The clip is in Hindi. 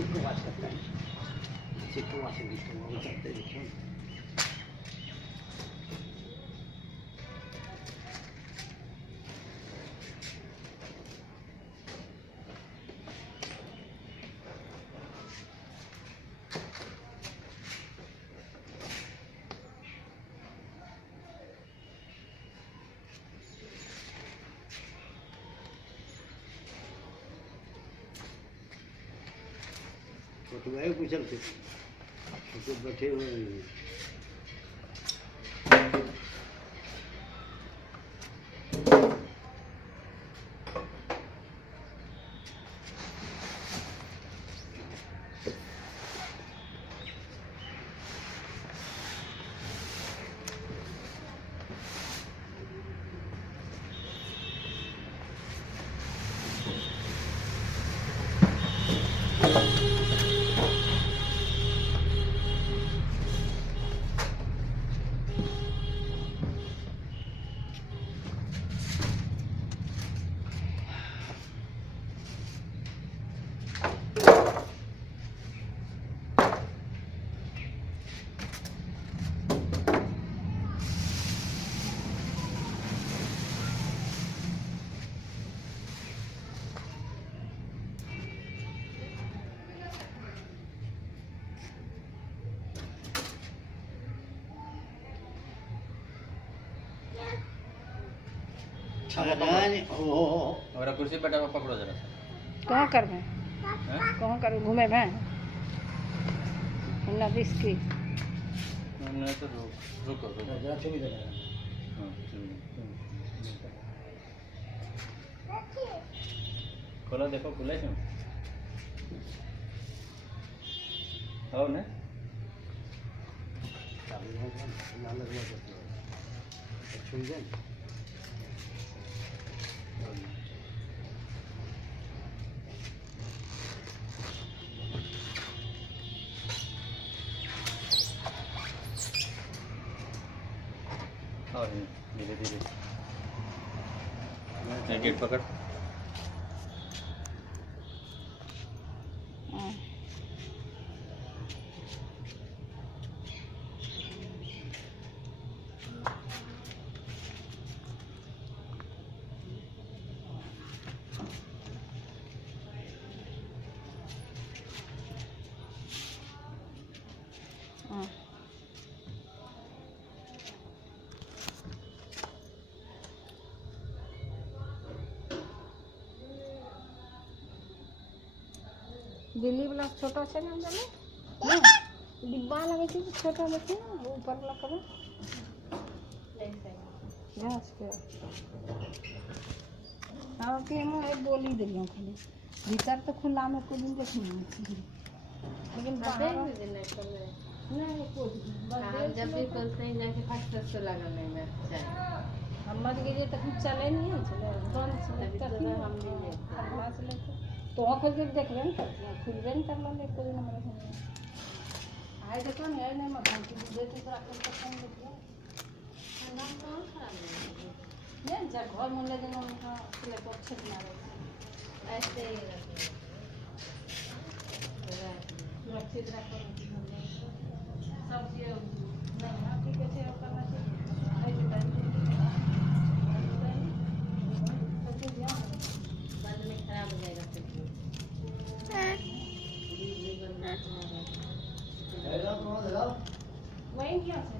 सीट को वॉश करता है, सीट को वॉशिंग वो करते देखिए। तो मैं पूछा तो बैठे हुए और कुर्सी बैठा पकड़ो जरा कहाँ कर में कहाँ कर घूमे में ना रिस्की नहीं तो रुको जरा छुपी देना। खोलो देखो खुला क्यों हो ना छुई जाए और धीरे धीरे गेट पकड़ दिल्ली वाला छोटा से ना जाने डिब्बा लगे थी छोटा लेके ऊपर वाला कवर गैस पे हाँ कि हम एक बोली दिलियों खाली भीतर तो खुला में कुछ दिन के सुना लेकिन बाहर नहीं कुछ जब भी बोलते हैं जाके फर्स्ट से लगा नहीं मैं हम मत गए तक चले नहीं है चले बंद से हम नहीं लेते तो खोल के देख लें खुलबे नहीं करना ले कोई ना मेरे सामने आए देखो नहीं आए नहीं मत कि देते तो आपको पता नहीं देखिए नाम कौन खराब नहीं जब घर में ले देना उनका ले तो अच्छे बना रहे ऐसे ही रखिए सुरक्षित रखो सब चीज नहीं हाँ ठीक है से करना चाहिए बाद में खराब हो जाएगा वही क्या से